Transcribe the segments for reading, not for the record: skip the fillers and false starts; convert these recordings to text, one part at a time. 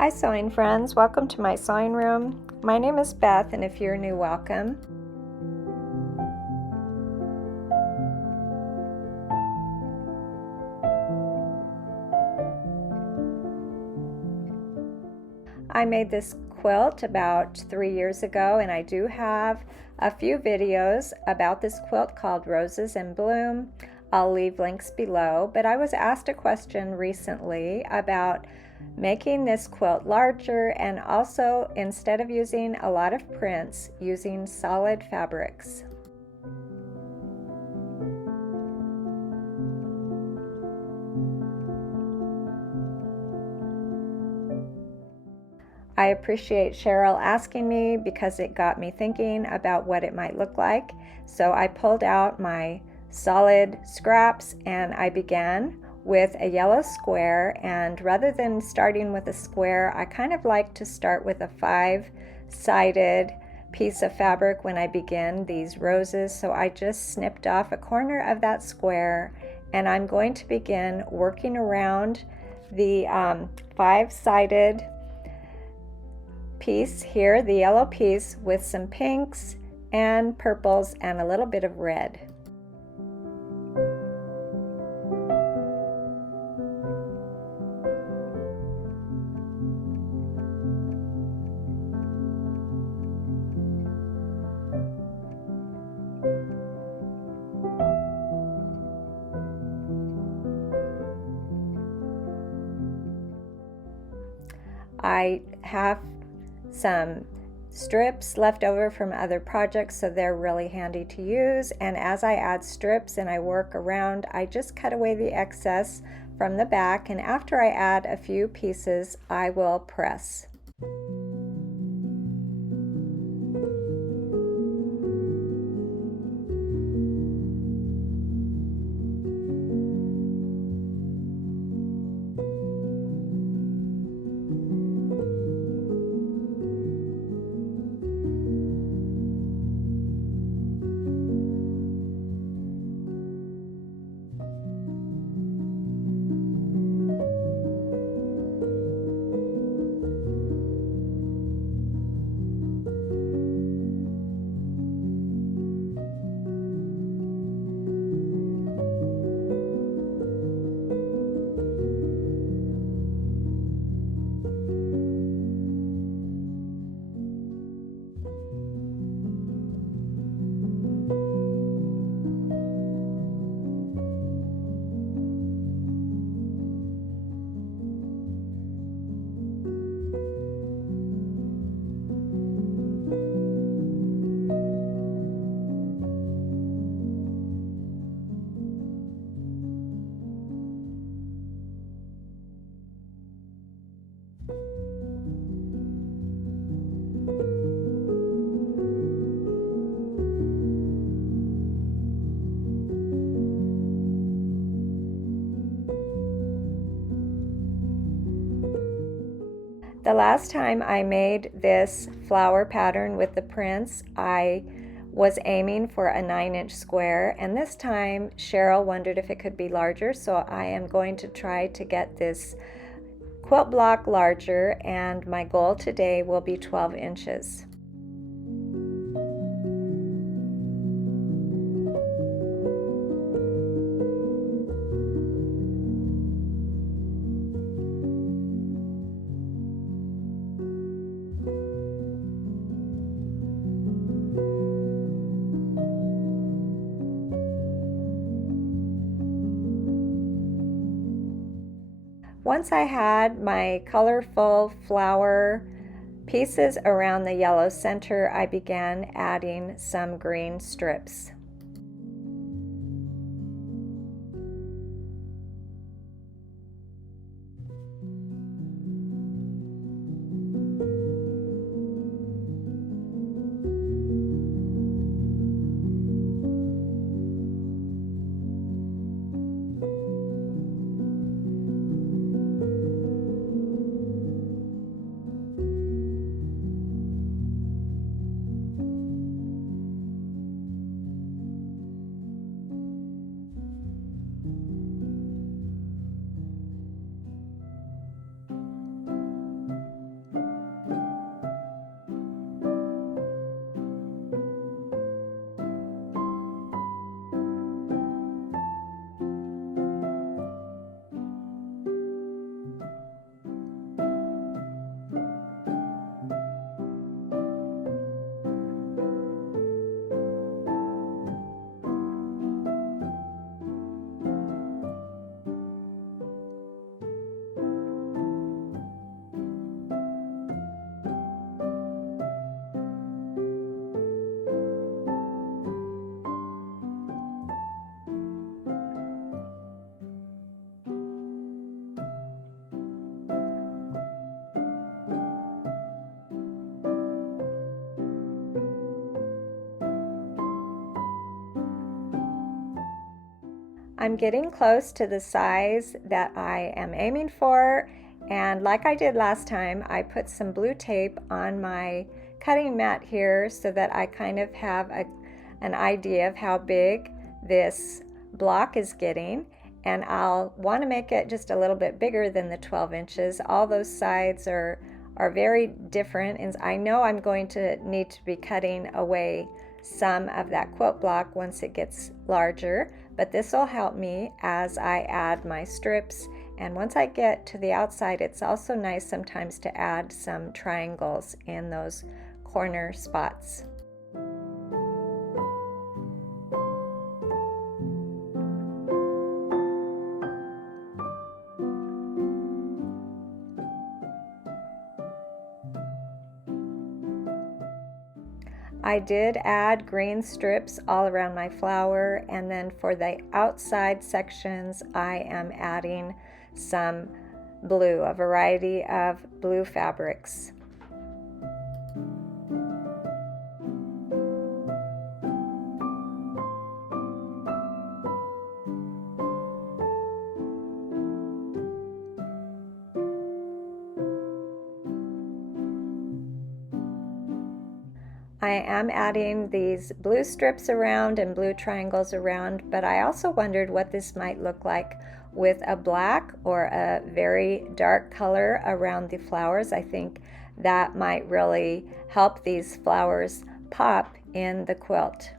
Hi sewing friends, welcome to my sewing room. My name is Beth, and if you're new, welcome. I made this quilt about 3 years ago, and I do have a few videos about this quilt called Roses in Bloom. I'll leave links below, but I was asked a question recently about making this quilt larger and also, instead of using a lot of prints, using solid fabrics. I appreciate Cheryl asking me because it got me thinking about what it might look like. So I pulled out my solid scraps and I began with a yellow square, and rather than starting with a square, I kind of like to start with a 5-sided piece of fabric when I begin these roses. So I just snipped off a corner of that square, and I'm going to begin working around the 5-sided piece here, the yellow piece, with some pinks and purples and a little bit of red. I have some strips left over from other projects, so they're really handy to use. And as I add strips and I work around, I just cut away the excess from the back, and after I add a few pieces, I will press. The last time I made this flower pattern with the prints, I was aiming for a 9-inch square, and this time Cheryl wondered if it could be larger, so I am going to try to get this quilt block larger, and my goal today will be 12 inches. Once I had my colorful flower pieces around the yellow center, I began adding some green strips. I'm getting close to the size that I am aiming for, and like I did last time, I put some blue tape on my cutting mat here so that I kind of have an idea of how big this block is getting, and I'll want to make it just a little bit bigger than the 12 inches. All those sides are very different, and I know I'm going to need to be cutting away some of that quilt block once it gets larger, but this will help me as I add my strips. And once I get to the outside, it's also nice sometimes to add some triangles in those corner spots. I did add green strips all around my flower, and then for the outside sections I am adding some blue, a variety of blue fabrics. I am adding these blue strips around and blue triangles around, but I also wondered what this might look like with a black or a very dark color around the flowers. I think that might really help these flowers pop in the quilt.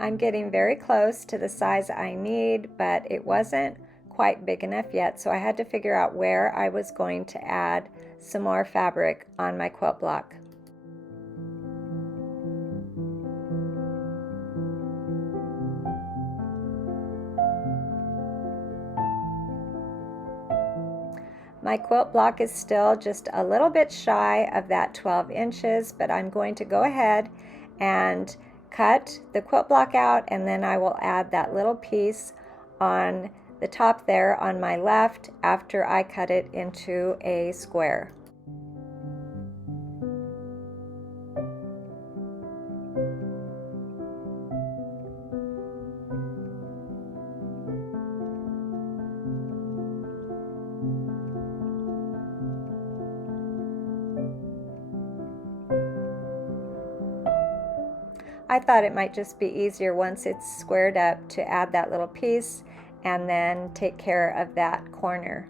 I'm getting very close to the size I need, but it wasn't quite big enough yet, so I had to figure out where I was going to add some more fabric on my quilt block. My quilt block is still just a little bit shy of that 12 inches, but I'm going to go ahead and cut the quilt block out, and then I will add that little piece on the top there on my left after I cut it into a square. I thought it might just be easier once it's squared up to add that little piece and then take care of that corner.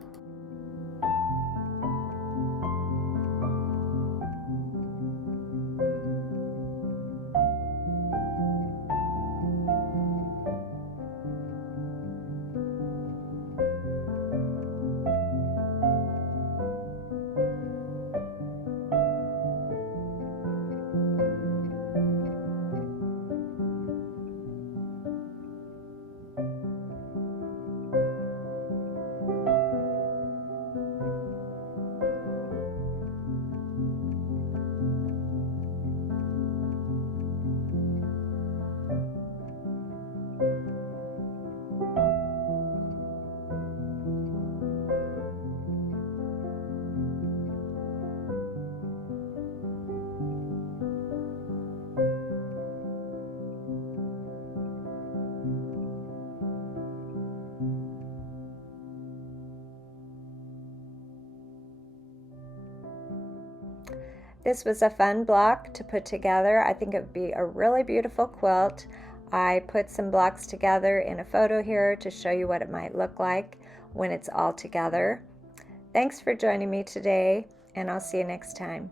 This was a fun block to put together. I think it would be a really beautiful quilt. I put some blocks together in a photo here to show you what it might look like when it's all together. Thanks for joining me today, and I'll see you next time.